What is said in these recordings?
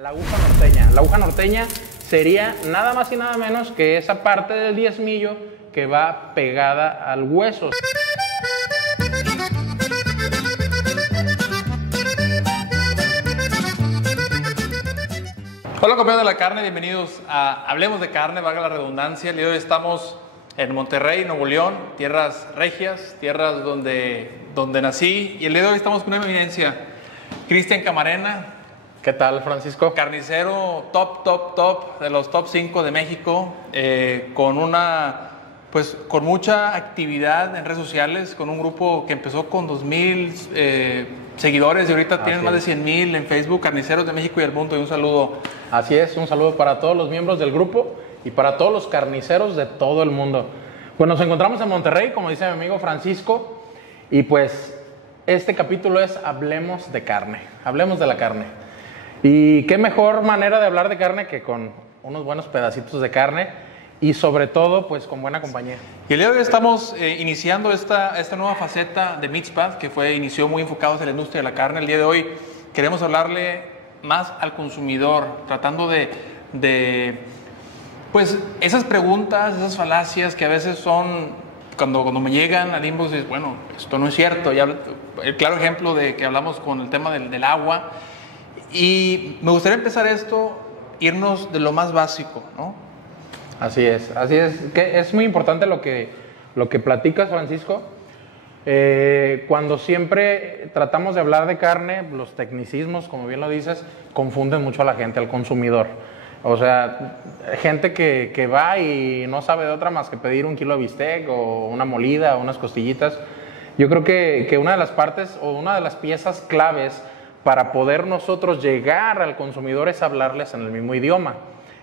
La aguja norteña. La aguja norteña sería nada más y nada menos que esa parte del diezmillo que va pegada al hueso. Hola compañeros de la carne, bienvenidos a Hablemos de Carne, valga la redundancia. El día de hoy estamos en Monterrey, Nuevo León, tierras regias, tierras donde nací. Y el día de hoy estamos con una eminencia, Cristian Camarena. ¿Qué tal, Francisco? Carnicero top, de los top 5 de México, con mucha actividad en redes sociales, con un grupo que empezó con 2,000 seguidores y ahorita tienen más de 100,000 en Facebook, Carniceros de México y el Mundo. Y un saludo. Así es, un saludo para todos los miembros del grupo y para todos los carniceros de todo el mundo. Pues nos encontramos en Monterrey, como dice mi amigo Francisco, y pues este capítulo es Hablemos de Carne, hablemos de la carne. Y qué mejor manera de hablar de carne que con unos buenos pedacitos de carne y sobre todo pues con buena compañía. Y el día de hoy estamos iniciando esta nueva faceta de Mixpad que inició muy enfocados en la industria de la carne. El día de hoy queremos hablarle más al consumidor, tratando de pues esas preguntas, esas falacias que a veces son cuando me llegan al inbox, es bueno, esto no es cierto. Ya, el claro ejemplo de que hablamos con el tema del agua. Y me gustaría empezar irnos de lo más básico, ¿no? Así es, que es muy importante lo que platicas, Francisco. Cuando siempre tratamos de hablar de carne, los tecnicismos, como bien lo dices, confunden mucho a la gente, al consumidor. O sea, gente que va y no sabe de otra más que pedir un kilo de bistec o una molida o unas costillitas. Yo creo que una de las partes o una de las piezas claves para poder nosotros llegar al consumidor es hablarles en el mismo idioma.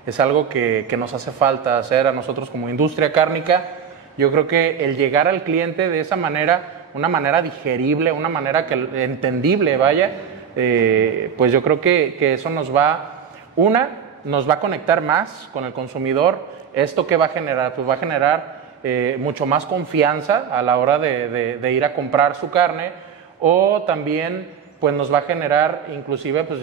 Es algo que nos hace falta hacer a nosotros como industria cárnica. Yo creo que el llegar al cliente de esa manera, una manera digerible, una manera entendible, vaya, pues yo creo que eso nos va a conectar más con el consumidor. ¿Esto qué va a generar? Pues va a generar mucho más confianza a la hora de ir a comprar su carne, o también pues nos va a generar inclusive, pues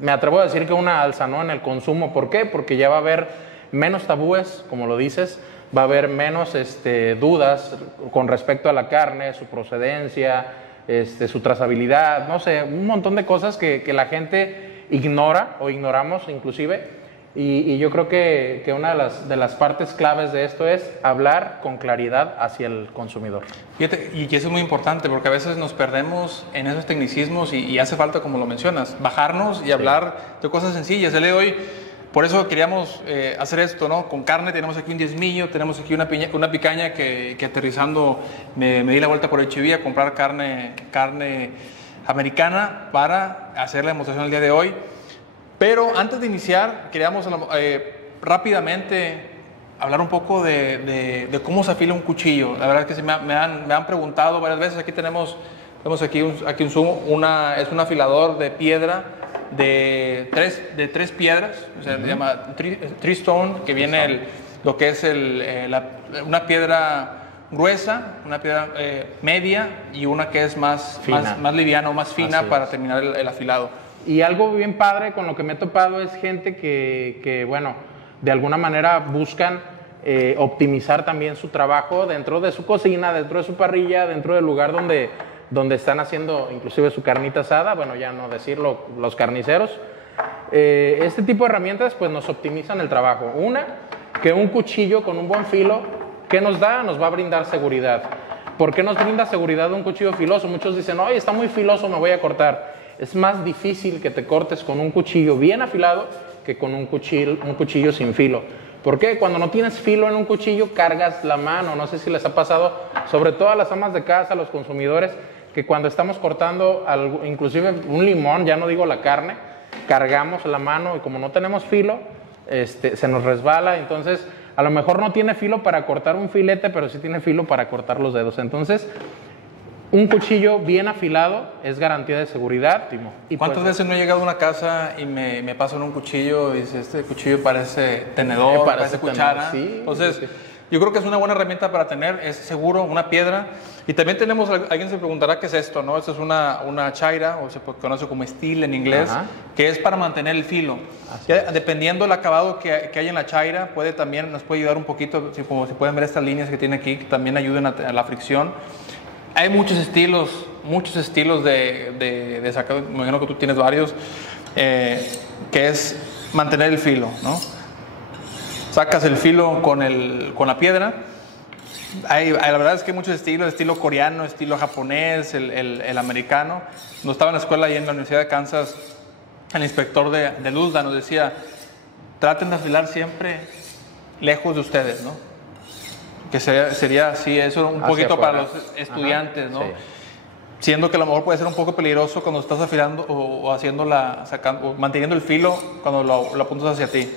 me atrevo a decir que una alza, ¿no?, en el consumo. ¿Por qué? Porque ya va a haber menos tabúes, como lo dices, va a haber menos dudas con respecto a la carne, su procedencia, su trazabilidad, no sé, un montón de cosas que la gente ignora o ignoramos inclusive. Y yo creo que una de las partes claves de esto es hablar con claridad hacia el consumidor. Fíjate, y eso es muy importante porque a veces nos perdemos en esos tecnicismos y hace falta, como lo mencionas, bajarnos y hablar de cosas sencillas. El día de hoy, por eso queríamos hacer esto, ¿no? Con carne tenemos aquí un diezmillo, tenemos aquí una picaña que aterrizando me di la vuelta por H-E-B a comprar carne americana para hacer la demostración el día de hoy. Pero antes de iniciar, queríamos rápidamente hablar un poco de cómo se afila un cuchillo. La verdad es que me han preguntado varias veces. Aquí tenemos aquí un zoom, es un afilador de piedra de tres piedras, o sea, se llama tree stone, que viene lo que es una piedra gruesa, una piedra media y una que es más liviana o más fina para terminar el afilado. Y algo bien padre con lo que me he topado es gente que bueno, de alguna manera buscan optimizar también su trabajo dentro de su cocina, dentro de su parrilla, dentro del lugar donde están haciendo inclusive su carnita asada, bueno, ya no decirlo, los carniceros. Este tipo de herramientas pues nos optimizan el trabajo. Que un cuchillo con un buen filo, ¿qué nos da? Nos va a brindar seguridad. ¿Por qué nos brinda seguridad un cuchillo filoso? Muchos dicen, oye, está muy filoso, me voy a cortar. Es más difícil que te cortes con un cuchillo bien afilado que con un cuchillo sin filo. ¿Por qué? Cuando no tienes filo en un cuchillo, cargas la mano. No sé si les ha pasado, sobre todo a las amas de casa, a los consumidores, que cuando estamos cortando inclusive un limón, ya no digo la carne, cargamos la mano y como no tenemos filo, se nos resbala. Entonces, a lo mejor no tiene filo para cortar un filete, pero sí tiene filo para cortar los dedos. Entonces, un cuchillo bien afilado es garantía de seguridad. Y ¿cuántas veces no he llegado a una casa y me pasan un cuchillo y dice, este cuchillo parece tenedor, parece cuchara? Sí, entonces, sí. Yo creo que es una buena herramienta para tener, es seguro, una piedra. Y también tenemos, alguien se preguntará qué es esto, ¿no? Esto es una chaira, o se conoce como steel en inglés, que es para mantener el filo. Ya, dependiendo del acabado que hay en la chaira, nos puede ayudar un poquito, si pueden ver estas líneas que tiene aquí, que también ayudan a la fricción. Hay muchos estilos de sacado, me imagino que tú tienes varios, que es mantener el filo, ¿no? Sacas el filo con la piedra. La verdad es que hay muchos estilos, estilo coreano, estilo japonés, el americano. Cuando estaba en la escuela y en la Universidad de Kansas, el inspector de Luzda nos decía, traten de afilar siempre lejos de ustedes, ¿no? Que sería así, eso un poquito afuera. Para los estudiantes, ¿no? Sí. Siendo que a lo mejor puede ser un poco peligroso cuando estás afilando o manteniendo el filo cuando lo apuntas hacia ti,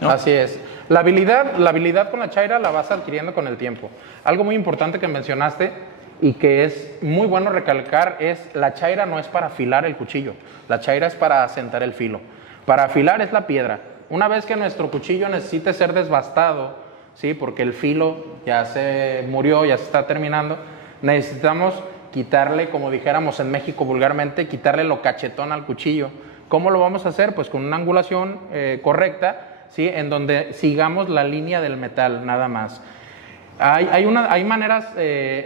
¿no? Así es. La habilidad con la chaira la vas adquiriendo con el tiempo. Algo muy importante que mencionaste y que es muy bueno recalcar es la chaira no es para afilar el cuchillo, la chaira es para asentar el filo. Para afilar es la piedra. Una vez que nuestro cuchillo necesite ser desbastado, ¿sí? Porque el filo ya se murió, ya se está terminando, necesitamos quitarle, como dijéramos en México vulgarmente, quitarle lo cachetón al cuchillo. ¿Cómo lo vamos a hacer? Pues con una angulación correcta, ¿sí? En donde sigamos la línea del metal, nada más. Hay maneras,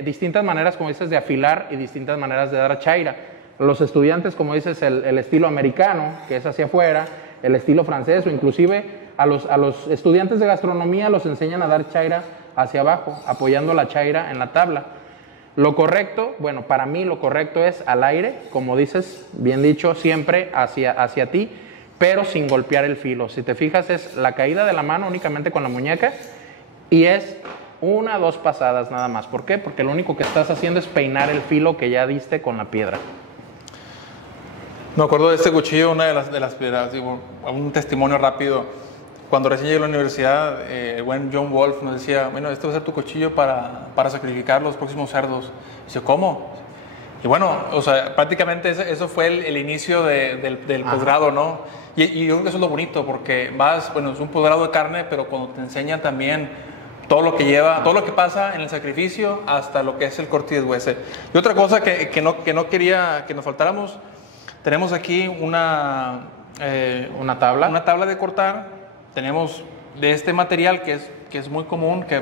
distintas maneras, como dices, de afilar y distintas maneras de dar chaira. Los estudiantes, como dices, el estilo americano, que es hacia afuera, el estilo francés, o inclusive a los estudiantes de gastronomía los enseñan a dar chaira hacia abajo, apoyando la chaira en la tabla. Lo correcto, bueno, para mí lo correcto es al aire, como dices, bien dicho, siempre hacia ti, pero sin golpear el filo. Si te fijas, es la caída de la mano únicamente con la muñeca y es 1 o 2 pasadas nada más. ¿Por qué? Porque lo único que estás haciendo es peinar el filo que ya diste con la piedra. Me acuerdo de este cuchillo, una de las piedras, digo, un testimonio rápido. Cuando recién llegué a la universidad, el buen John Wolf nos decía, bueno, este va a ser tu cuchillo para sacrificar los próximos cerdos. Dice, ¿cómo? Y bueno, o sea, prácticamente eso fue el inicio del posgrado, ¿no? Y yo creo que eso es lo bonito, porque bueno, es un posgrado de carne, pero cuando te enseñan también todo lo que lleva, todo lo que pasa en el sacrificio, hasta lo que es el corte y deshuese. Y otra cosa que no quería que nos faltáramos, tenemos aquí una tabla de cortar. Tenemos de este material que es muy común, que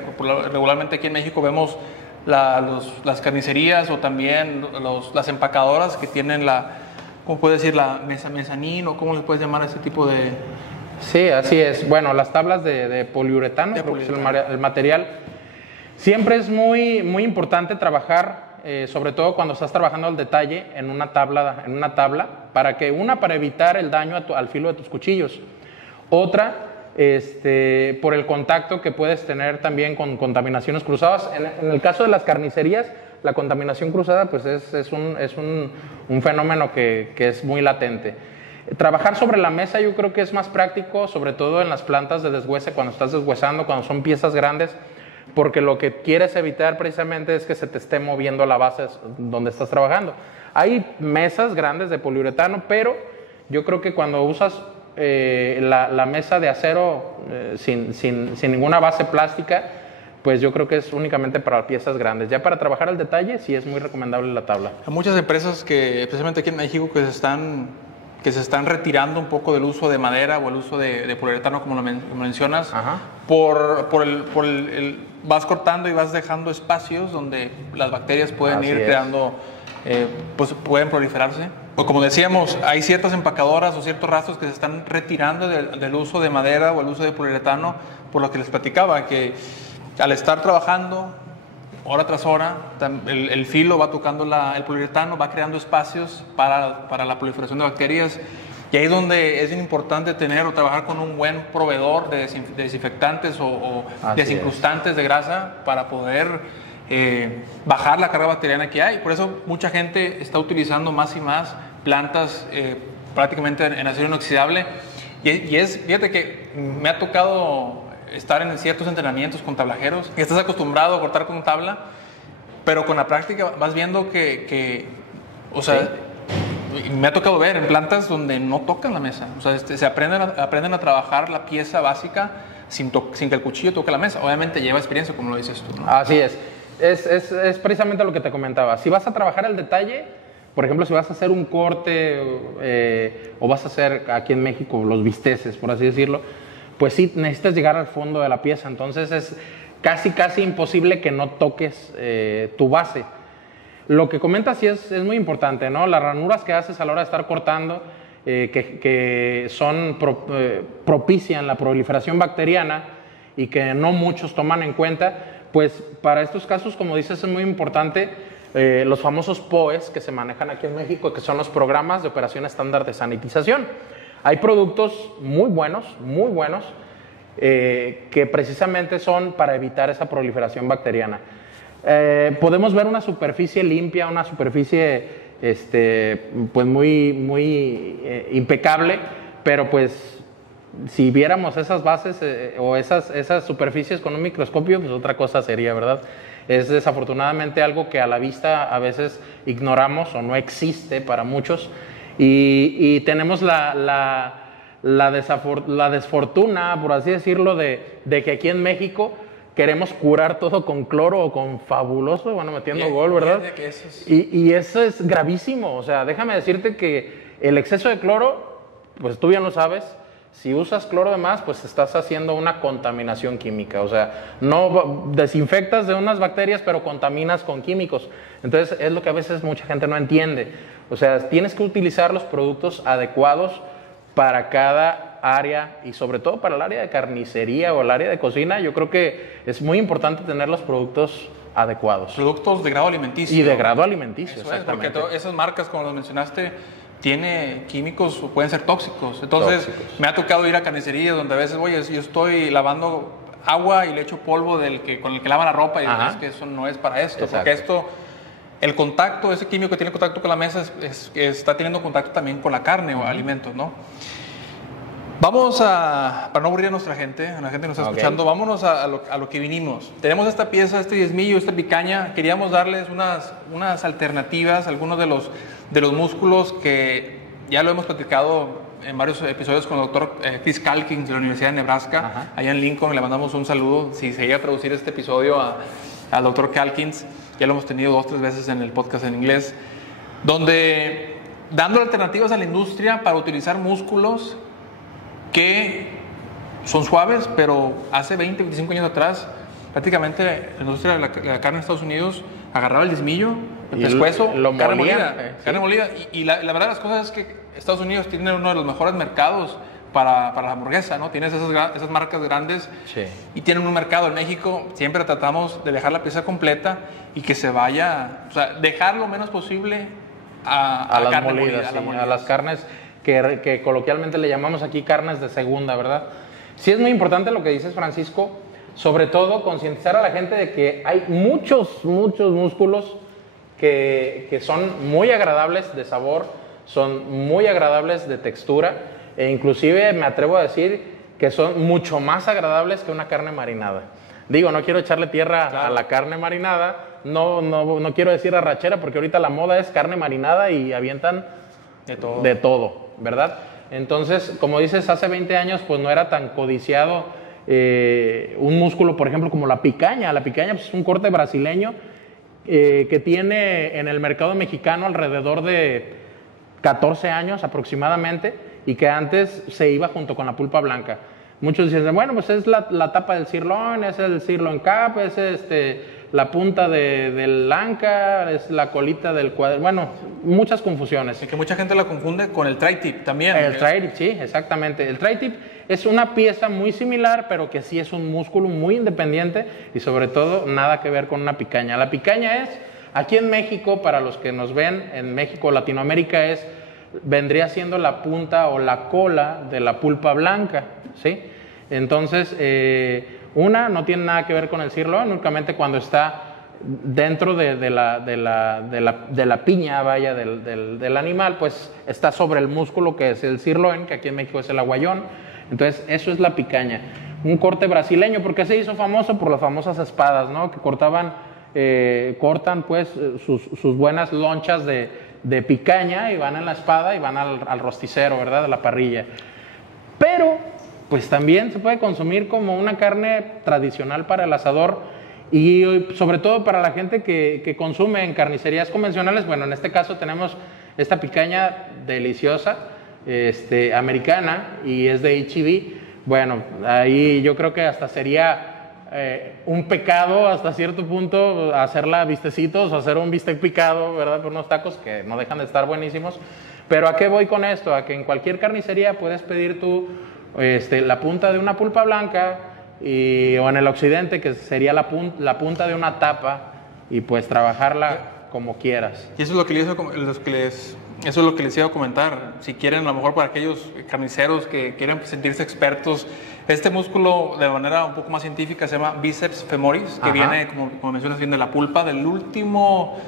regularmente aquí en México vemos las carnicerías o también las empacadoras que tienen ¿cómo puedes decir? La mezanín, o ¿cómo le puedes llamar a ese tipo de...? Sí, así es. Bueno, las tablas de poliuretano, el material. Siempre es muy, muy importante trabajar, sobre todo cuando estás trabajando al detalle, en una tabla, para evitar el daño al filo de tus cuchillos. Otra, por el contacto que puedes tener también con contaminaciones cruzadas. En el caso de las carnicerías, la contaminación cruzada pues es un fenómeno que es muy latente. Trabajar sobre la mesa yo creo que es más práctico, sobre todo en las plantas de deshuese, cuando estás deshuesando, cuando son piezas grandes, porque lo que quieres evitar precisamente es que se te esté moviendo la base donde estás trabajando. Hay mesas grandes de poliuretano, pero yo creo que cuando usas la mesa de acero sin ninguna base plástica, pues yo creo que es únicamente para piezas grandes. Ya para trabajar al detalle sí es muy recomendable la tabla. Hay muchas empresas que, especialmente aquí en México, que se están retirando un poco del uso de madera o el uso de poliuretano, como lo mencionas. Ajá. Vas cortando y vas dejando espacios donde las bacterias pueden ir creando, pues pueden proliferarse. O como decíamos, hay ciertas empacadoras o ciertos rastros que se están retirando del uso de madera o el uso de poliuretano, por lo que les platicaba, que al estar trabajando hora tras hora, el filo va tocando el poliuretano, va creando espacios para la proliferación de bacterias. Y ahí es donde es importante tener o trabajar con un buen proveedor de desinfectantes o desincrustantes de grasa para poder bajar la carga bacteriana que hay. Por eso mucha gente está utilizando más y más plantas prácticamente en acero inoxidable. Fíjate que me ha tocado estar en ciertos entrenamientos con tablajeros y estás acostumbrado a cortar con tabla, pero con la práctica vas viendo o sea, me ha tocado ver en plantas donde no tocan la mesa, o sea, se aprenden a trabajar la pieza básica sin que el cuchillo toque la mesa. Obviamente lleva experiencia, como lo dices tú, ¿no? Así es. Es precisamente lo que te comentaba. Si vas a trabajar el detalle, por ejemplo, si vas a hacer un corte o vas a hacer aquí en México los bisteces, por así decirlo, pues sí necesitas llegar al fondo de la pieza. Entonces es casi imposible que no toques tu base. Lo que comentas sí es muy importante, ¿no? Las ranuras que haces a la hora de estar cortando, que propician la proliferación bacteriana y que no muchos toman en cuenta, pues para estos casos, como dices, es muy importante los famosos POEs que se manejan aquí en México, que son los programas de operación estándar de sanitización. Hay productos muy buenos, que precisamente son para evitar esa proliferación bacteriana. Podemos ver una superficie limpia, una superficie pues muy impecable, pero pues si viéramos esas bases o esas superficies con un microscopio, pues otra cosa sería, ¿verdad? Es desafortunadamente algo que a la vista a veces ignoramos o no existe para muchos, y tenemos la desfortuna, por así decirlo, de que aquí en México queremos curar todo con cloro o con fabuloso, bueno, metiendo gol, ¿verdad? Y eso es gravísimo. O sea, déjame decirte que el exceso de cloro, pues tú bien lo sabes, si usas cloro de más, pues estás haciendo una contaminación química. O sea, no desinfectas de unas bacterias, pero contaminas con químicos. Entonces, es lo que a veces mucha gente no entiende. O sea, tienes que utilizar los productos adecuados para cada área, y sobre todo para el área de carnicería o el área de cocina. Yo creo que es muy importante tener los productos adecuados. Productos de grado alimenticio. Y de grado alimenticio, eso exactamente. Es, porque esas marcas, como lo mencionaste, tiene químicos o pueden ser tóxicos. Entonces, me ha tocado ir a carnicerías donde a veces, oye, yo estoy lavando agua y le echo polvo con el que lavan la ropa, y es que eso no es para esto. Exacto. Porque esto, el contacto, ese químico que tiene contacto con la mesa, está teniendo contacto también con la carne o alimentos, ¿no? Vamos para no aburrir a nuestra gente, a la gente que nos está escuchando, vámonos a lo que vinimos. Tenemos esta pieza, este diezmillo, esta picaña. Queríamos darles unas alternativas, algunos de los músculos que ya lo hemos platicado en varios episodios con el doctor Chris Calkins de la Universidad de Nebraska. Allá en Lincoln le mandamos un saludo. Si se llega a producir este episodio al doctor Calkins, ya lo hemos tenido 2 o 3 veces en el podcast en inglés, donde dando alternativas a la industria para utilizar músculos que son suaves, pero hace 20, 25 años atrás, prácticamente la industria de la carne en Estados Unidos agarraba el diezmillo, el pescuezo, carne molida. Y la verdad de las cosas es que Estados Unidos tiene uno de los mejores mercados para la hamburguesa, ¿no? Tienes esas marcas grandes, y tienen un mercado. En México siempre tratamos de dejar la pieza completa y que se vaya, o sea, dejar lo menos posible a las carne molidas, a las carnes que coloquialmente le llamamos aquí carnes de segunda, ¿verdad? Sí es muy importante lo que dices, Francisco, sobre todo concientizar a la gente de que hay muchos músculos que son muy agradables de sabor, son muy agradables de textura, e inclusive me atrevo a decir que son mucho más agradables que una carne marinada. Digo, no quiero echarle tierra a la carne marinada, no quiero decir arrachera, porque ahorita la moda es carne marinada y avientan de todo, ¿verdad? Entonces, como dices, hace 20 años pues no era tan codiciado un músculo, por ejemplo, como la picaña. La picaña pues, es un corte brasileño que tiene en el mercado mexicano alrededor de 14 años aproximadamente, y que antes se iba junto con la pulpa blanca. Muchos dicen, bueno, pues es la tapa del sirloin, es el sirloin cap, es la punta del anca, es la colita del cuadro. Bueno, muchas confusiones. Y que mucha gente la confunde con el tri-tip también. El tri-tip, sí, exactamente. El tri-tip es una pieza muy similar, pero que sí es un músculo muy independiente y sobre todo nada que ver con una picaña. La picaña es, aquí en México, para los que nos ven, en México, Latinoamérica, vendría siendo la punta o la cola de la pulpa blanca, ¿sí? Entonces, no tiene nada que ver con el sirloin, únicamente cuando está dentro de la piña, vaya, del animal, pues está sobre el músculo que es el sirloin, que aquí en México es el aguayón. Entonces, eso es la picaña. Un corte brasileño, ¿por qué se hizo famoso? Por las famosas espadas, ¿no? Que cortan pues sus buenas lonchas de picaña y van en la espada y van al rosticero, ¿verdad? De la parrilla. Pero pues también se puede consumir como una carne tradicional para el asador y sobre todo para la gente que consume en carnicerías convencionales. Bueno, en este caso tenemos esta picaña deliciosa, americana, y es de H-E-B. Bueno, ahí yo creo que hasta sería un pecado hasta cierto punto hacerla vistecitos o hacer un bistec picado, ¿verdad? Por unos tacos que no dejan de estar buenísimos. Pero ¿a qué voy con esto? A que en cualquier carnicería puedes pedir tú la punta de una pulpa blanca o en el occidente que sería la punta de una tapa y pues trabajarla como quieras. Y eso es lo que eso es lo que les iba a comentar. Si quieren, a lo mejor para aquellos carniceros que quieren sentirse expertos, este músculo de manera un poco más científica se llama bíceps femoris, que viene, como mencionas bien, de la pulpa del último,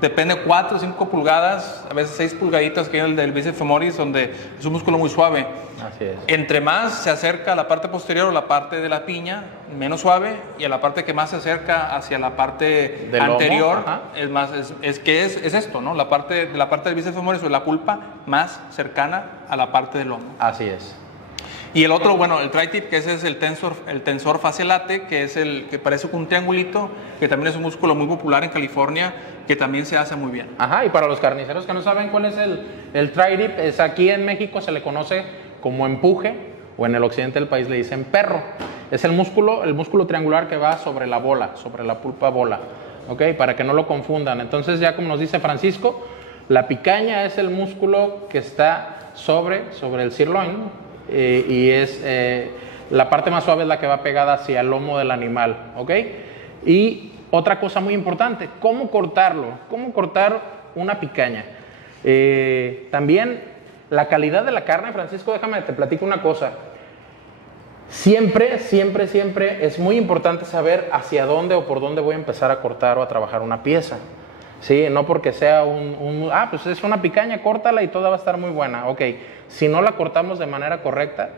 depende, 4 o 5 pulgadas, a veces 6 pulgaditas, que es el del bíceps femoris, donde es un músculo muy suave. Así es. Entre más se acerca a la parte posterior o la parte de la piña, menos suave, y a la parte que más se acerca hacia la parte del anterior, lomo, es esto, ¿no? La parte del bíceps femoris o la pulpa más cercana a la parte del lomo. Así es. Y el otro, bueno, el tri-tip, que ese es el tensor fasciolate, que es el que parece un triangulito, que también es un músculo muy popular en California, que también se hace muy bien. Ajá, y para los carniceros que no saben cuál es el tri-tip, es aquí en México se le conoce como empuje, o en el occidente del país le dicen perro. Es el músculo triangular que va sobre la bola, sobre la pulpa bola, ¿ok? Para que no lo confundan. Entonces, ya como nos dice Francisco, la picaña es el músculo que está sobre el sirloin, y es la parte más suave es la que va pegada hacia el lomo del animal, ¿ok? Y otra cosa muy importante, ¿cómo cortarlo? ¿Cómo cortar una picaña? También la calidad de la carne, Francisco, déjame te platico una cosa. Siempre es muy importante saber hacia dónde o por dónde voy a empezar a cortar o a trabajar una pieza. Sí, no porque sea pues es una picaña, córtala y toda va a estar muy buena. Ok, si no la cortamos de manera correcta,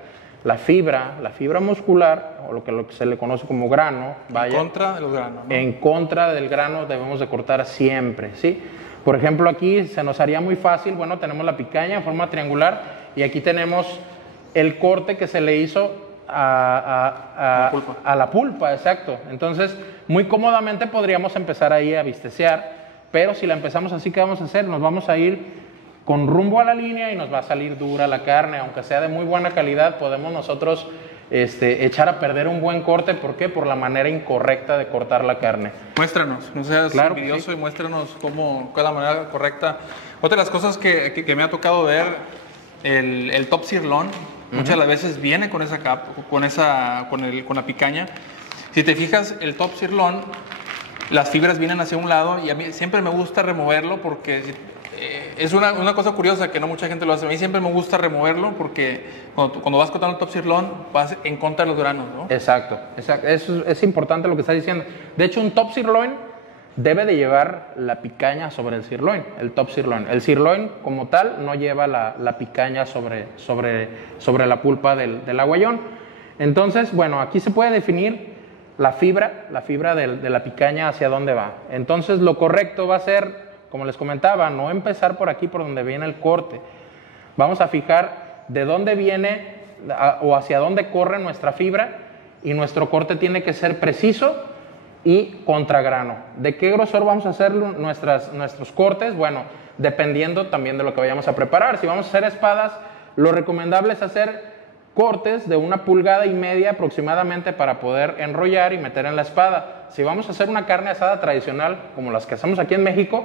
la fibra muscular, o lo que se le conoce como grano, en contra de los granos, ¿no? En contra del grano debemos de cortar siempre, ¿sí? Por ejemplo, aquí se nos haría muy fácil, bueno, tenemos la picaña en forma triangular y aquí tenemos el corte que se le hizo a la pulpa, exacto. Entonces, muy cómodamente podríamos empezar ahí a bistecear. Pero si la empezamos así, ¿qué vamos a hacer? Nos vamos a ir con rumbo a la línea y nos va a salir dura la carne. Aunque sea de muy buena calidad, podemos nosotros echar a perder un buen corte. ¿Por qué? Por la manera incorrecta de cortar la carne. Muéstranos, no seas envidioso, sí. Y muéstranos cuál es la manera correcta. Otra de las cosas que me ha tocado ver, el top sirloin, muchas de las veces viene con esa capa, con la picaña. Si te fijas, el top sirloin, las fibras vienen hacia un lado y a mí siempre me gusta removerlo porque es una cosa curiosa que no mucha gente lo hace. A mí siempre me gusta removerlo porque cuando vas cortando el top sirloin vas en contra de los granos, ¿no? Exacto. Eso es importante lo que estás diciendo. De hecho, un top sirloin debe de llevar la picaña sobre el sirloin, el top sirloin. El sirloin como tal no lleva la picaña sobre la pulpa del aguayón. Entonces, bueno, aquí se puede definir la fibra de la picaña hacia dónde va. Entonces lo correcto va a ser, como les comentaba, no empezar por aquí por donde viene el corte. Vamos a fijar de dónde viene o hacia dónde corre nuestra fibra y nuestro corte tiene que ser preciso y contragrano. ¿De qué grosor vamos a hacer nuestros cortes? Bueno, dependiendo también de lo que vayamos a preparar. Si vamos a hacer espadas, lo recomendable es hacer cortes de 1,5 pulgadas aproximadamente para poder enrollar y meter en la espada. Si vamos a hacer una carne asada tradicional como las que hacemos aquí en México,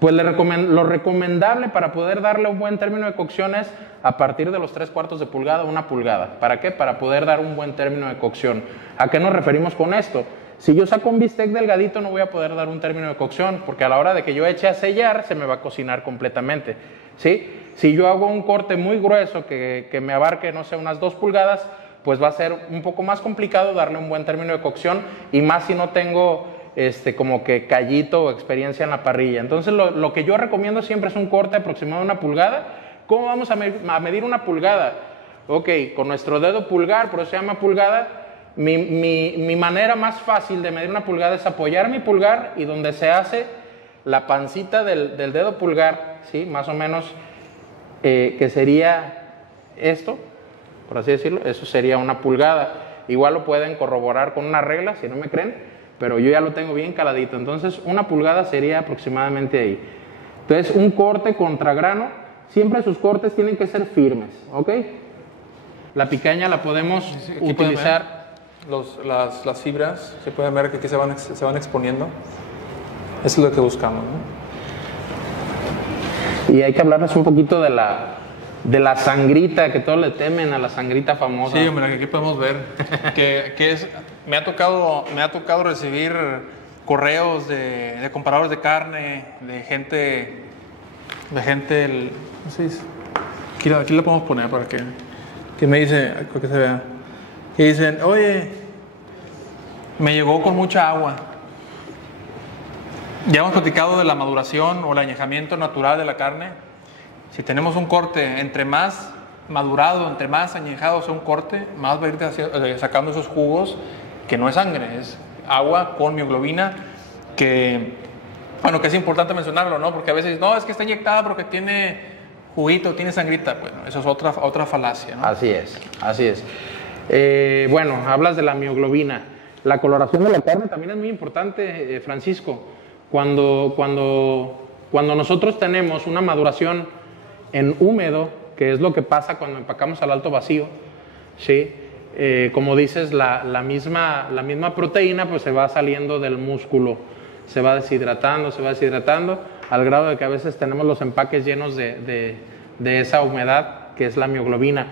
pues lo recomendable para poder darle un buen término de cocción es a partir de los 3/4 de pulgada, 1 pulgada. ¿Para qué? Para poder dar un buen término de cocción. ¿A qué nos referimos con esto? Si yo saco un bistec delgadito no voy a poder dar un término de cocción porque a la hora de que yo eche a sellar se me va a cocinar completamente, ¿sí? Si yo hago un corte muy grueso que me abarque, no sé, unas 2 pulgadas, pues va a ser un poco más complicado darle un buen término de cocción y más si no tengo como que callito o experiencia en la parrilla. Entonces lo que yo recomiendo siempre es un corte aproximado de 1 pulgada. ¿Cómo vamos a medir 1 pulgada? Ok, con nuestro dedo pulgar, por eso se llama pulgada. Mi manera más fácil de medir 1 pulgada es apoyar mi pulgar y donde se hace la pancita del dedo pulgar, ¿sí? Más o menos, que sería esto, por así decirlo, eso sería 1 pulgada. Igual lo pueden corroborar con una regla, si no me creen, pero yo ya lo tengo bien caladito. Entonces, 1 pulgada sería aproximadamente ahí. Entonces, un corte contra grano, siempre sus cortes tienen que ser firmes, ¿ok? La picaña la podemos utilizar. Las fibras, se pueden ver que aquí se van exponiendo. Eso es lo que buscamos, ¿no? Y hay que hablarles un poquito de la sangrita, que todos le temen a la sangrita famosa. Sí, hombre, aquí podemos ver me ha tocado recibir correos de comparadores de carne, de gente, no sé, aquí lo podemos poner para que me dice, para que se vea, que dicen, oye, me llegó con mucha agua. Ya hemos platicado de la maduración o el añejamiento natural de la carne. Si tenemos un corte, entre más madurado, entre más añejado sea un corte, más va a ir sacando esos jugos, que no es sangre, es agua con mioglobina, que es importante mencionarlo, ¿no? Porque a veces, no, es que está inyectada porque tiene juguito, tiene sangrita. Bueno, eso es otra falacia, ¿no? Así es. Bueno, hablas de la mioglobina. La coloración de la carne también es muy importante, Francisco. Cuando nosotros tenemos una maduración en húmedo, que es lo que pasa cuando empacamos al alto vacío, ¿sí? Como dices, la misma proteína pues se va saliendo del músculo, se va deshidratando, al grado de que a veces tenemos los empaques llenos de esa humedad que es la mioglobina.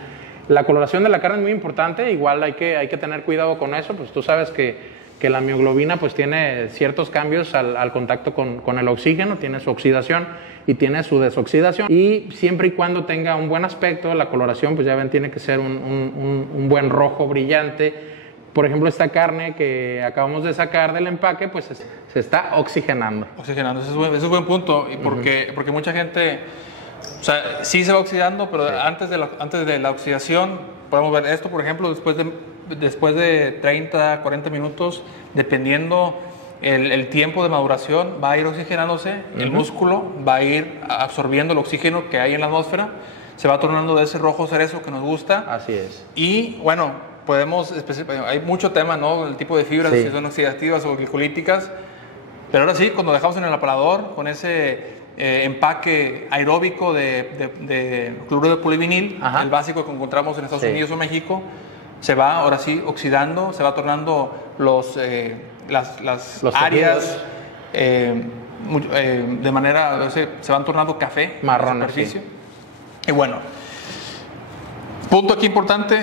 La coloración de la carne es muy importante, igual hay que tener cuidado con eso, pues tú sabes que la mioglobina pues tiene ciertos cambios al contacto con el oxígeno, tiene su oxidación y tiene su desoxidación, y siempre y cuando tenga un buen aspecto, la coloración pues ya ven, tiene que ser un buen rojo brillante. Por ejemplo, esta carne que acabamos de sacar del empaque pues se está oxigenando. Ese es buen punto, y porque mucha gente, o sea, sí se va oxidando, pero sí. antes de la oxidación, podemos ver esto, por ejemplo, después de 30, 40 minutos, dependiendo el tiempo de maduración, va a ir oxigenándose, el músculo va a ir absorbiendo el oxígeno que hay en la atmósfera, se va tornando de ese rojo cerezo que nos gusta. Así es. Y bueno, hay mucho tema, ¿no? El tipo de fibras, si son oxidativas o glicolíticas, pero ahora sí, cuando dejamos en el aparador con ese empaque aeróbico de cloruro de polivinil, el básico que encontramos en Estados Unidos o México, se va ahora sí oxidando, se va tornando las áreas de manera, se van tornando café, marrón, superficie. Y bueno, punto aquí importante,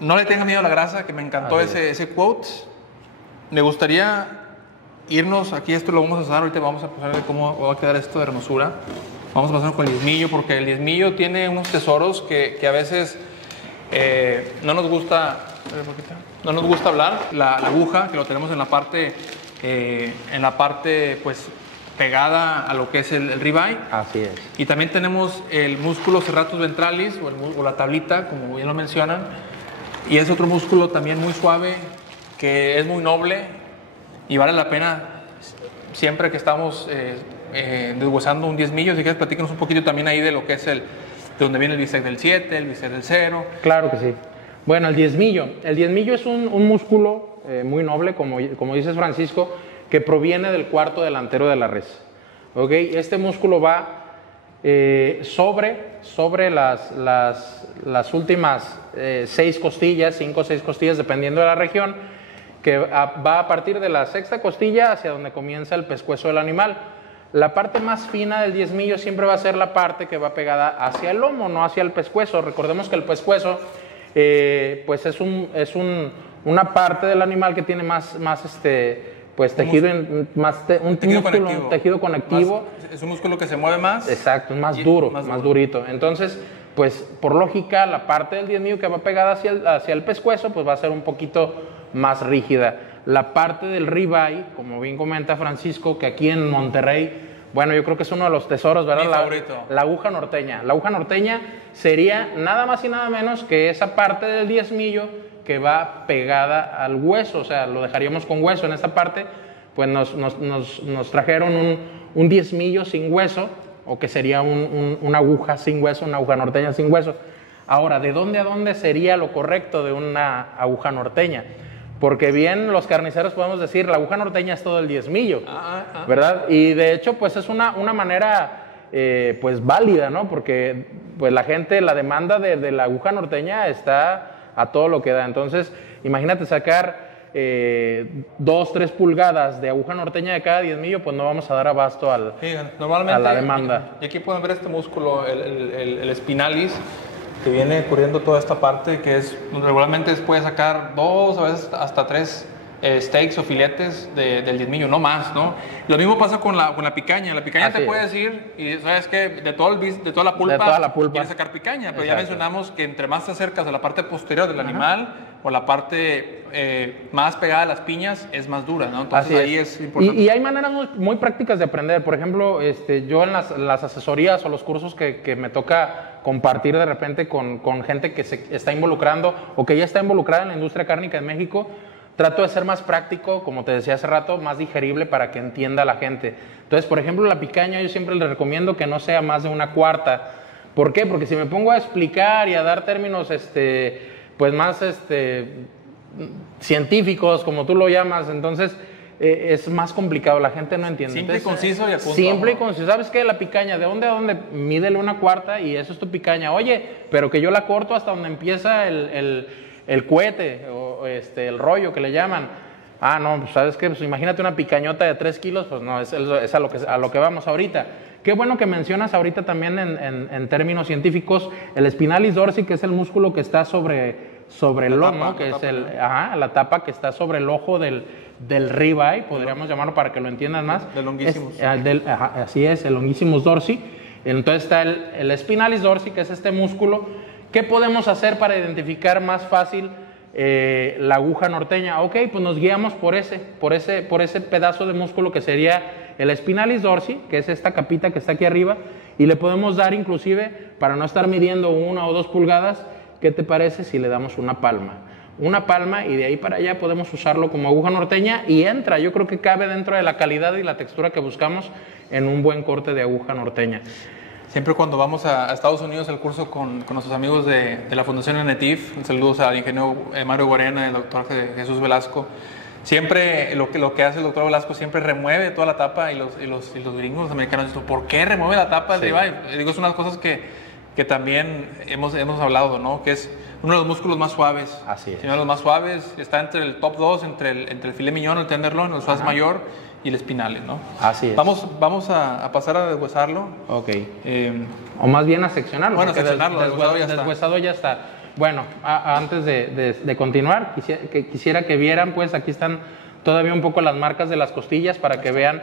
no le tengan miedo a la grasa, que me encantó ese quote. Me gustaría irnos, aquí esto lo vamos a usar, ahorita vamos a pasar de cómo va a quedar esto de hermosura. Vamos a pasar con el diezmillo, porque el diezmillo tiene unos tesoros que a veces no nos gusta hablar. La aguja, que lo tenemos en la parte pues pegada a lo que es el ribeye. Así es. Y también tenemos el músculo serratus ventralis o la tablita, como bien lo mencionan, y es otro músculo también muy suave, que es muy noble y vale la pena siempre que estamos deshuesando un diezmillo. Si quieres, platícanos un poquito también ahí de lo que es de donde viene el bistec del 7, el bistec del 0. Claro que sí. Bueno, el diezmillo es un músculo muy noble, como dices, Francisco, que proviene del cuarto delantero de la res. ¿Okay? Este músculo va sobre las últimas 6 costillas, 5 o 6 costillas, dependiendo de la región, que va a partir de la sexta costilla hacia donde comienza el pescuezo del animal. La parte más fina del diezmillo siempre va a ser la parte que va pegada hacia el lomo, no hacia el pescuezo. Recordemos que el pescuezo pues es una parte del animal que tiene más tejido, tejido conectivo. Es un músculo que se mueve más. Exacto, es más duro, más durito. Entonces, pues por lógica, la parte del diezmillo que va pegada hacia el pescuezo, pues va a ser un poquito más rígida. La parte del ribeye, como bien comenta Francisco, que aquí en Monterrey, bueno, yo creo que es uno de los tesoros, ¿verdad? Mi favorito. La aguja norteña. La aguja norteña sería nada más y nada menos que esa parte del diezmillo que va pegada al hueso, o sea, lo dejaríamos con hueso en esta parte. Pues nos trajeron un diezmillo sin hueso, o que sería una aguja sin hueso, una aguja norteña sin hueso. Ahora, ¿de dónde a dónde sería lo correcto de una aguja norteña? Porque bien los carniceros podemos decir, la aguja norteña es todo el diezmillo, ¿verdad? Y de hecho, pues es una manera pues válida, ¿no? Porque pues la gente, la demanda de la aguja norteña está a todo lo que da. Entonces, imagínate sacar 2, 3 pulgadas de aguja norteña de cada diezmillo, pues no vamos a dar abasto a la demanda. Y aquí pueden ver este músculo, el spinalis, que viene cubriendo toda esta parte, que es regularmente puede sacar 2, a veces hasta 3 steaks o filetes del diezmillo, no más, ¿no? Lo mismo pasa con la picaña. La picaña te puede decir, y sabes que de toda la pulpa, quieres sacar picaña, pero ya mencionamos que entre más te acercas a la parte posterior del animal o la parte más pegada a las piñas, es más dura, ¿no? Entonces ahí es importante. Y hay maneras muy prácticas de aprender. Por ejemplo, yo en las asesorías o los cursos que me toca compartir de repente con gente que se está involucrando o que ya está involucrada en la industria cárnica en México, trato de ser más práctico, como te decía hace rato, más digerible para que entienda la gente. Entonces, por ejemplo, la picaña yo siempre les recomiendo que no sea más de 1/4. ¿Por qué? Porque si me pongo a explicar y a dar términos pues más científicos, como tú lo llamas, entonces es más complicado, la gente no entiende. Simple y conciso y a punto. Simple y conciso. ¿Sabes qué? La picaña, ¿de dónde a dónde? Mídele 1/4 y eso es tu picaña. Oye, pero que yo la corto hasta donde empieza el cohete o el rollo que le llaman. Ah, no, pues ¿sabes qué? Pues imagínate una picañota de 3 kilos, pues no, es a lo que vamos ahorita. Qué bueno que mencionas ahorita también en términos científicos el spinalis dorsi, que es el músculo que está sobre el lomo, que es la tapa que está sobre el ojo del ribeye, podríamos llamarlo para que lo entiendan más. Del longissimus. Así es, el longissimus dorsi. Entonces está el spinalis dorsi, que es este músculo. ¿Qué podemos hacer para identificar más fácil la aguja norteña? Ok, pues nos guiamos por ese pedazo de músculo que sería el spinalis dorsi, que es esta capita que está aquí arriba, y le podemos dar inclusive, para no estar midiendo 1 o 2 pulgadas, ¿qué te parece si le damos una palma? Una palma, y de ahí para allá podemos usarlo como aguja norteña y entra, yo creo que cabe dentro de la calidad y la textura que buscamos en un buen corte de aguja norteña. Siempre cuando vamos a Estados Unidos al curso con nuestros amigos de la Fundación Enetif, saludos al ingeniero Mario Guarena y al doctor Jesús Velasco, siempre lo que hace el doctor Velasco siempre remueve toda la tapa y los gringos americanos dicen, ¿por qué remueve la tapa del ribeye? Digo, es una de las cosas que también hemos hablado, ¿no? Que es uno de los músculos más suaves. Así es. Uno de los más suaves, está entre el top 2, entre el filet mignon, el tenderloin, el suaz mayor y el espinal, ¿no? Así es. Vamos a pasar a deshuesarlo. Ok. O más bien a seccionarlo. Bueno, seccionarlo, deshuesado ya está. Bueno, antes de continuar, quisiera que vieran, pues aquí están todavía un poco las marcas de las costillas para que vean.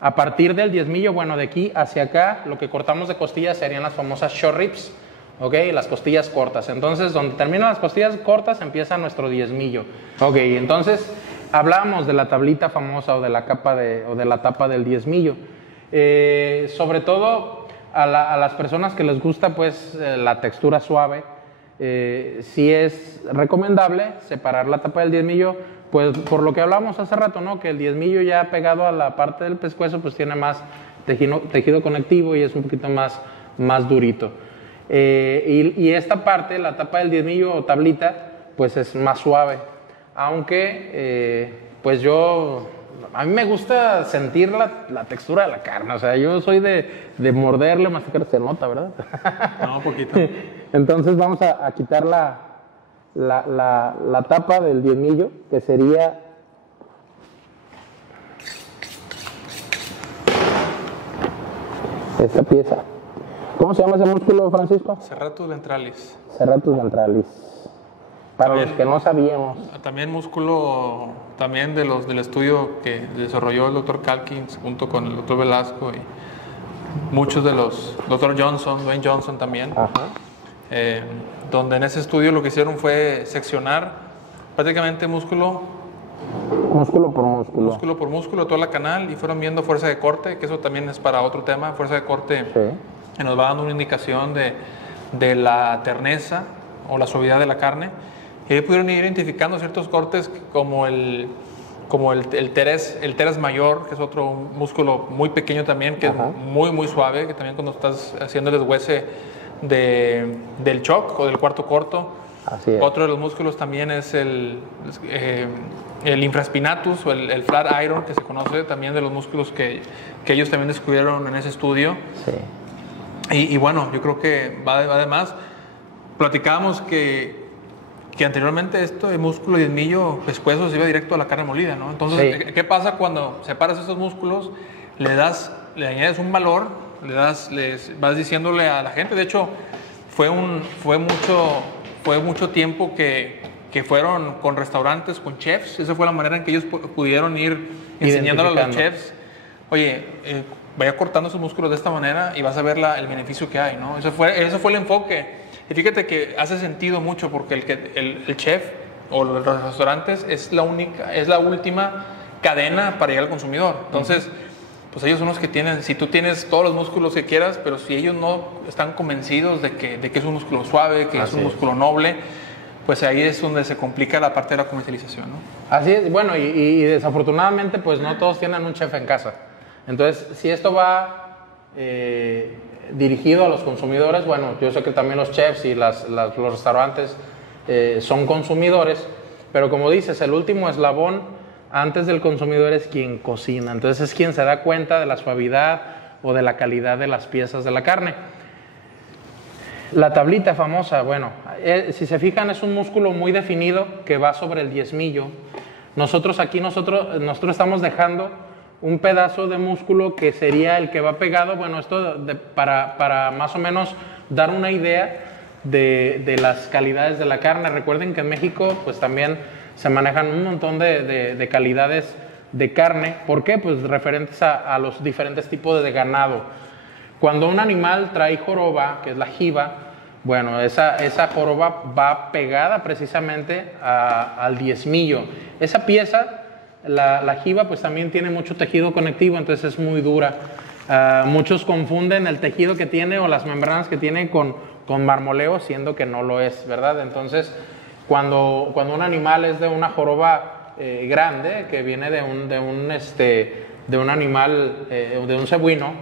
A partir del diezmillo, bueno, de aquí hacia acá, lo que cortamos de costillas serían las famosas short ribs, ¿ok? Las costillas cortas. Entonces, donde terminan las costillas cortas, empieza nuestro diezmillo. Ok, entonces, hablábamos de la tablita famosa o de la tapa del diezmillo. Sobre todo, a las personas que les gusta, pues, la textura suave, sí es recomendable separar la tapa del diezmillo, pues por lo que hablamos hace rato, ¿no? Que el diezmillo ya pegado a la parte del pescuezo pues tiene más tejido conectivo y es un poquito más durito. Y esta parte, la tapa del diezmillo o tablita, pues es más suave. Aunque, pues a mí me gusta sentir la textura de la carne. O sea, yo soy de morderle, masticar, se nota, ¿verdad? No, un poquito. Entonces vamos a quitar la tapa del diezmillo, que sería esta pieza. ¿Cómo se llama ese músculo, Francisco? Serratus ventralis. Serratus ventralis. Para también, los que no sabíamos. También músculo también del estudio que desarrolló el doctor Calkins junto con el doctor Velasco y muchos de los, doctor Johnson, Dwayne Johnson también. Ajá. Donde en ese estudio lo que hicieron fue seccionar prácticamente músculo por músculo toda la canal y fueron viendo fuerza de corte, que eso también es para otro tema, fuerza de corte, sí, que nos va dando una indicación de la terneza o la suavidad de la carne, y ahí pudieron ir identificando ciertos cortes como el teres mayor, que es otro músculo muy pequeño también, que ajá, es muy muy suave, que también cuando estás haciendo el deshuese del choke o del cuarto corto. Así es. Otro de los músculos también es el infraspinatus o el flat iron, que se conoce también de los músculos que ellos también descubrieron en ese estudio. Sí. Y bueno, yo creo que va de más. Platicábamos que anteriormente esto de músculo diezmillo pescuezo se iba directo a la carne molida, ¿no? Entonces, Sí. ¿qué pasa cuando separas estos músculos? Le añades un valor, les vas diciéndole a la gente. De hecho, fue mucho tiempo que fueron con restaurantes, con chefs. Esa fue la manera en que ellos pudieron ir enseñándole a los chefs. Oye, vaya cortando sus músculos de esta manera y vas a ver el beneficio que hay, ¿no? Eso fue el enfoque. Y fíjate que hace sentido mucho porque el chef o los restaurantes es la última cadena para llegar al consumidor. Entonces, pues ellos son los que tienen, si tú tienes todos los músculos que quieras, pero si ellos no están convencidos de que es un músculo suave, que es un músculo noble, pues ahí es donde se complica la parte de la comercialización, ¿no? Así es, bueno, y desafortunadamente pues no todos tienen un chef en casa. Entonces, si esto va dirigido a los consumidores, bueno, yo sé que también los chefs y los restaurantes son consumidores, pero como dices, el último eslabón antes del consumidor es quien cocina, entonces es quien se da cuenta de la suavidad o de la calidad de las piezas de la carne. La tablita famosa, bueno, si se fijan es un músculo muy definido que va sobre el diezmillo. Nosotros estamos dejando un pedazo de músculo que sería el que va pegado, bueno, esto para más o menos dar una idea de las calidades de la carne. Recuerden que en México pues también se manejan un montón de calidades de carne. ¿Por qué? Pues referentes a los diferentes tipos de ganado. Cuando un animal trae joroba, que es la jiba, bueno, esa joroba va pegada precisamente al diezmillo. Esa pieza, la jiba, pues también tiene mucho tejido conectivo, entonces es muy dura. Muchos confunden el tejido que tiene o las membranas que tiene con marmoleo, siendo que no lo es, ¿verdad? Entonces, cuando un animal es de una joroba grande, que viene de un animal, de un cebuino,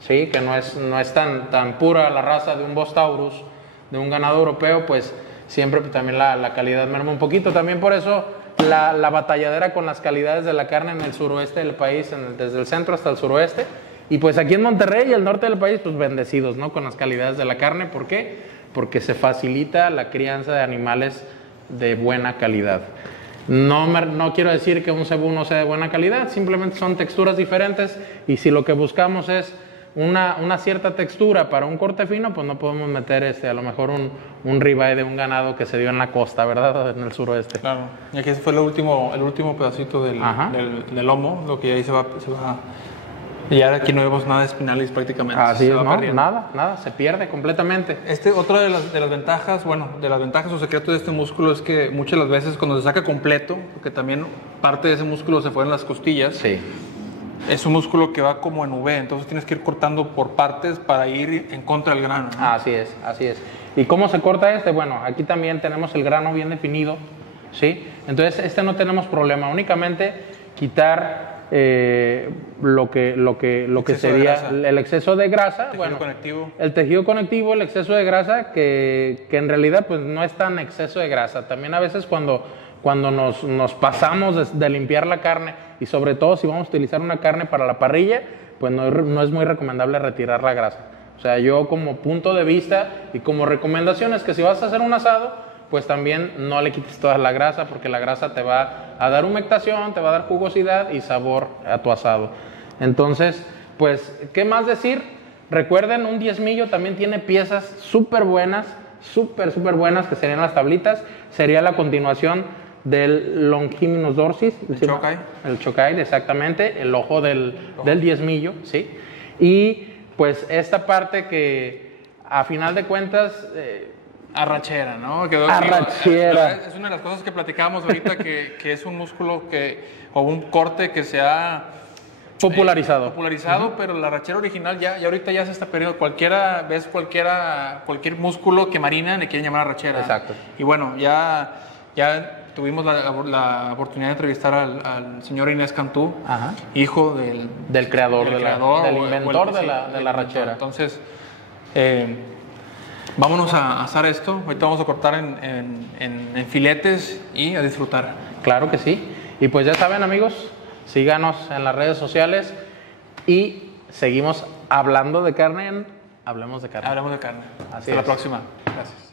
¿sí? Que no es tan pura la raza de un Bos taurus, de un ganado europeo, pues siempre también la calidad merma un poquito. También por eso la batalladera con las calidades de la carne en el suroeste del país, desde el centro hasta el suroeste, y pues aquí en Monterrey y el norte del país, pues bendecidos, ¿no? Con las calidades de la carne. ¿Por qué? Porque se facilita la crianza de animales de buena calidad. No quiero decir que un cebú no sea de buena calidad, simplemente son texturas diferentes, y si lo que buscamos es una cierta textura para un corte fino, pues no podemos meter a lo mejor un ribeye de un ganado que se dio en la costa, ¿verdad? En el suroeste. Claro, y aquí fue el último pedacito del lomo, lo que ahí se va. Y ahora aquí no vemos nada de espinalis prácticamente. Así es, ¿no? Nada, se pierde completamente. Otra de las ventajas, o secretos de este músculo es que muchas de las veces cuando se saca completo, porque también parte de ese músculo se fue en las costillas, sí. Es un músculo que va como en V, entonces tienes que ir cortando por partes para ir en contra del grano, ¿no? Así es. ¿Y cómo se corta Bueno, aquí también tenemos el grano bien definido, ¿sí? Entonces no tenemos problema, únicamente quitar lo que sería el exceso de grasa, el tejido conectivo, el exceso de grasa, que en realidad pues no es tan exceso de grasa. También a veces cuando nos pasamos de limpiar la carne, y sobre todo si vamos a utilizar una carne para la parrilla, pues no es muy recomendable retirar la grasa. O sea, yo como punto de vista y como recomendación es que si vas a hacer un asado, pues también no le quites toda la grasa, porque la grasa te va a dar humectación, te va a dar jugosidad y sabor a tu asado. Entonces, pues, ¿qué más decir? Recuerden, un diezmillo también tiene piezas súper buenas, súper buenas, que serían las tablitas. Sería la continuación del Longiminus dorsis. El chocai, exactamente, el ojo del diezmillo, ¿sí? Y pues esta parte que a final de cuentas... arrachera, ¿no? Arrachera. Es una de las cosas que platicábamos ahorita, que es un músculo o un corte que se ha popularizado, pero la arrachera original ya ahorita ya se está perdiendo. Cualquier músculo que marina le quieren llamar arrachera. Exacto. Y bueno, ya tuvimos la oportunidad de entrevistar al señor Inés Cantú, hijo del creador, del inventor de la arrachera. Entonces, Vámonos a asar esto. Ahorita vamos a cortar en filetes y a disfrutar. Claro que sí. Y pues ya saben, amigos, síganos en las redes sociales y seguimos hablando de carne en Hablemos de Carne. Hablemos de carne. Así Hasta la es. próxima. Gracias.